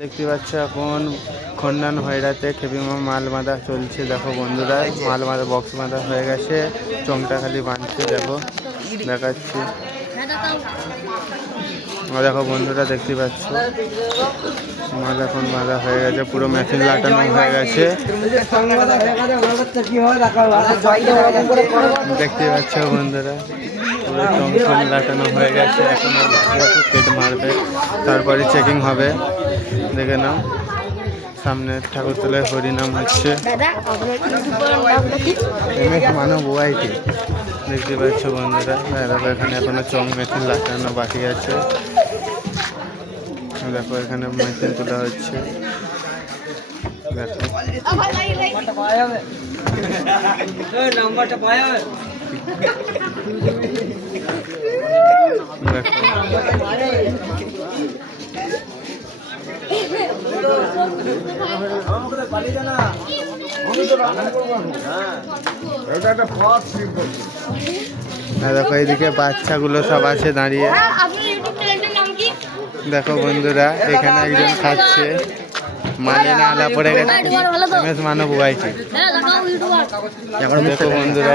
দেখতে পাচ্ছ এখন খন্ডান হয়রাতে খেপিমা মাল বাঁধা চলছে। দেখো বন্ধুরা, মাল বাঁধা বক্স বাঁধা হয়ে গেছে, চংটা খালি বাঁধছে। দেখো দেখাচ্ছি, দেখো বন্ধুরা দেখতে পাচ্ছ মাল এখন বাঁধা হয়ে গেছে, পুরো মেশিন লাটানো হয়ে গেছে। দেখতে পাচ্ছ বন্ধুরা, পুরো চং লাটানো হয়ে গেছে। এখন পেট মারবে, তারপরে চেকিং হবে। দেখে নাও, সামনে ঠাকুরতলায় হরিনাম হচ্ছে। মানব ওয়াইটি দেখতে পাচ্ছ বন্ধুরা। দেখো এখানে এখনো চং মেশিন লাগানো বাকি আছে। দেখো এখানে মেশিন তোলা হচ্ছে। দেখো দেখো এইদিকে বাচ্চাগুলো সব আছে দাঁড়িয়ে। দেখো বন্ধুরা, এখানে একজন খাচ্ছে, মানে না আলা পড়ে গেছে মানব ওয়াইটি। দেখো বন্ধুরা,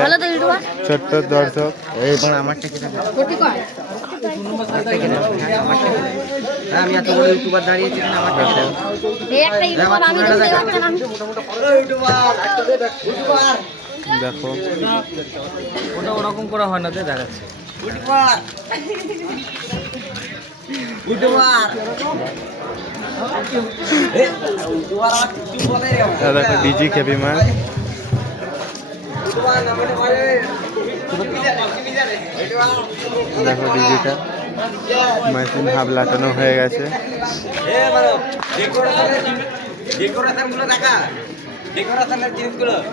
ছোট্ট দর্শক, এইবার আমারটা আমি এত বড় ইউটিউবার দাঁড়িয়েছি, দেখো ওটা ওরকম করা হয় না, দেখাচ্ছে। দেখো ডিজি খেপিমা, দেখো ডিজিটা মেশিন হাফ লাটানো হয়ে গেছে।